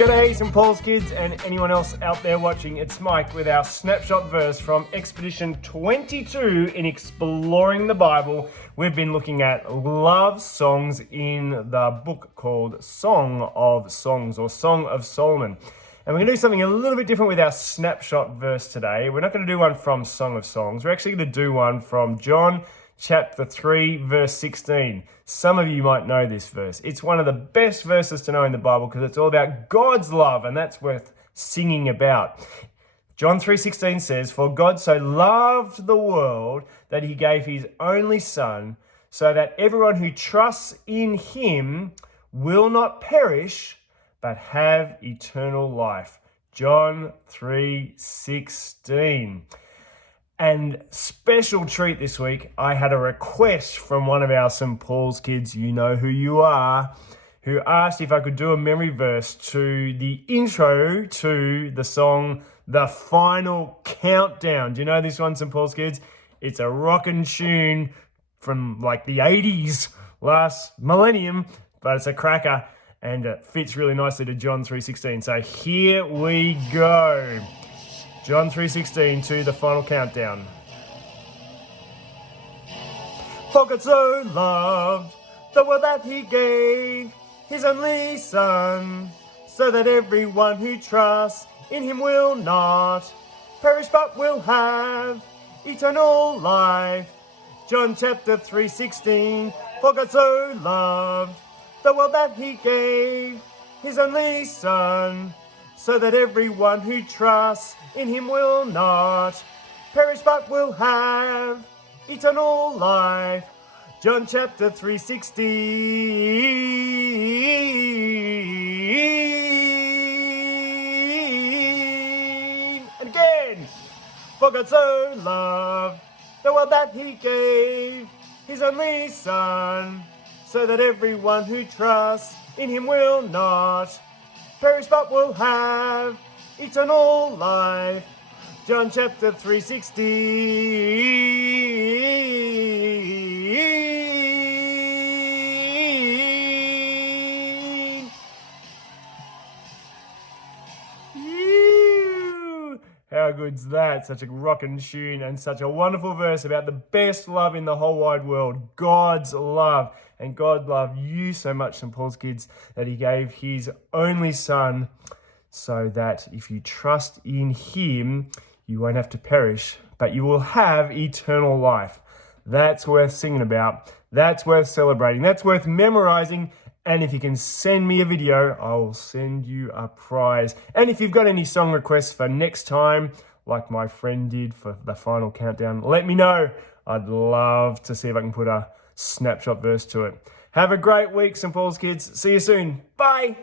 G'day St. Paul's kids and anyone else out there watching. It's Mike with our snapshot verse from Expedition 22 in Exploring the Bible. We've been looking at love songs in the book called Song of Songs or Song of Solomon. And we're going to do something a little bit different with our snapshot verse today. We're not going to do one from Song of Songs. We're actually going to do one from John chapter 3, verse 16. Some of you might know this verse. It's one of the best verses to know in the Bible because it's all about God's love, and that's worth singing about. John 3:16 says, "For God so loved the world that he gave his only Son, so that everyone who trusts in him will not perish, but have eternal life." John 3:16. And special treat this week, I had a request from one of our St. Paul's kids, you know who you are, who asked if I could do a memory verse to the intro to the song, The Final Countdown. Do you know this one, St. Paul's kids? It's a rockin' tune from like the 80s, last millennium, but it's a cracker and it fits really nicely to John 3:16. So here we go. John 3:16 to the final countdown. For God so loved the world that he gave his only Son, so that everyone who trusts in him will not perish but will have eternal life. John chapter 3:16. For God so loved the world that he gave his only Son, so that everyone who trusts in him will not perish but will have eternal life. John chapter 3:16. And again. For God so loved the world that he gave his only Son, so that everyone who trusts in him will not perish but will have eternal life. John chapter 3:16. How good's that? Such a rockin' tune and such a wonderful verse about the best love in the whole wide world, God's love. And God loved you so much, St. Paul's kids, that he gave his only Son so that if you trust in him, you won't have to perish, but you will have eternal life. That's worth singing about. That's worth celebrating. That's worth memorizing. And if you can send me a video, I will send you a prize. And if you've got any song requests for next time, like my friend did for the final countdown, let me know. I'd love to see if I can put a snapshot verse to it. Have a great week, St. Paul's kids. See you soon. Bye.